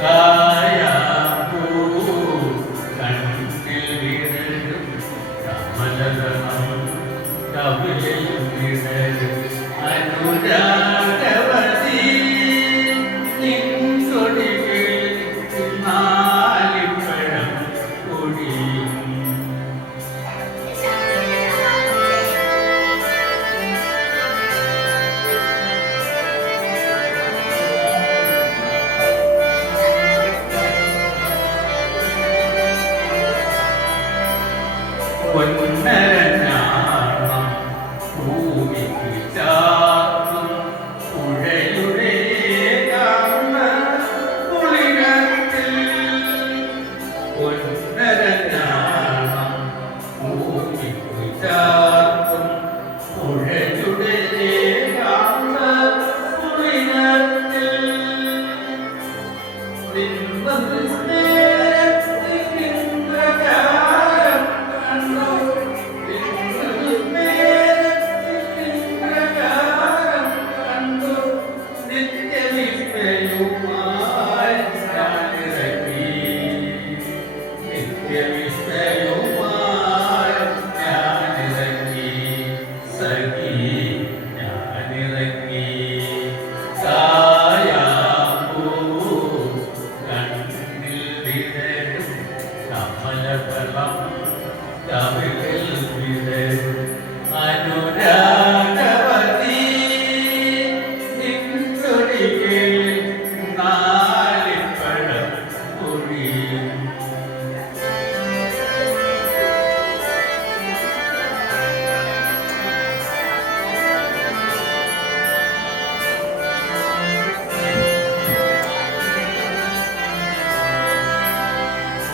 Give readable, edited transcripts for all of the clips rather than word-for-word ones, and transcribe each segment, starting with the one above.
കായാമ്പൂ കണ്ണിൽ വിടരും കമലദളം കവിളിൽ വിടരും അനുരാഗവതി നിൻകൊടികളിൽ നാലിപ്പഴം കൊടിയും പൊന്നരഞ്ഞാണം ഭൂമിക്ക് ചാർത്തും പുഴയുടെ കുളിരത്തിൽ പൊന്നരഞ്ഞാണം ഭൂമിക്ക് ചാർത്തും പുഴയുടെ കുളിരത്തിൽ കമലദളം കവിളിൽ വിടരും അനുരാഗവതി നിൻകൊടികളിൽ നാലിപ്പഴം കൊടിയും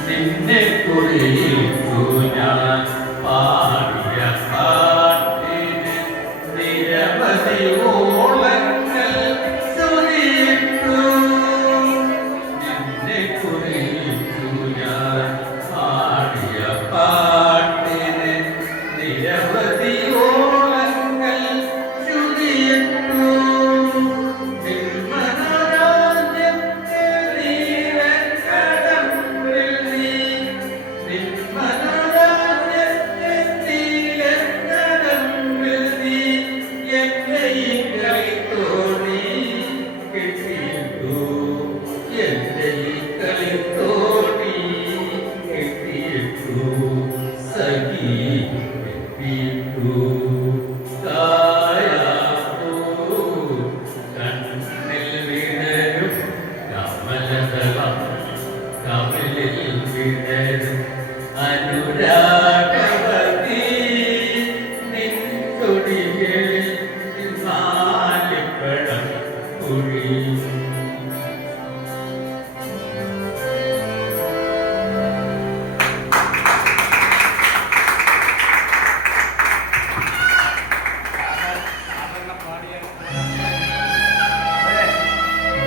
നിന്നെ കുറിയിട്ടു ഞാൻ പാടിയ പാട്ടിന് നിരവധി ഓളങ്ങൾ ചൊരിയിട്ടു നിന്നെ കുറിയിട്ടു ഞാൻ പാടിയ പാട്ടിന് നിരവധി ഓളങ്ങൾ ചൊരിയിട്ടു Yes,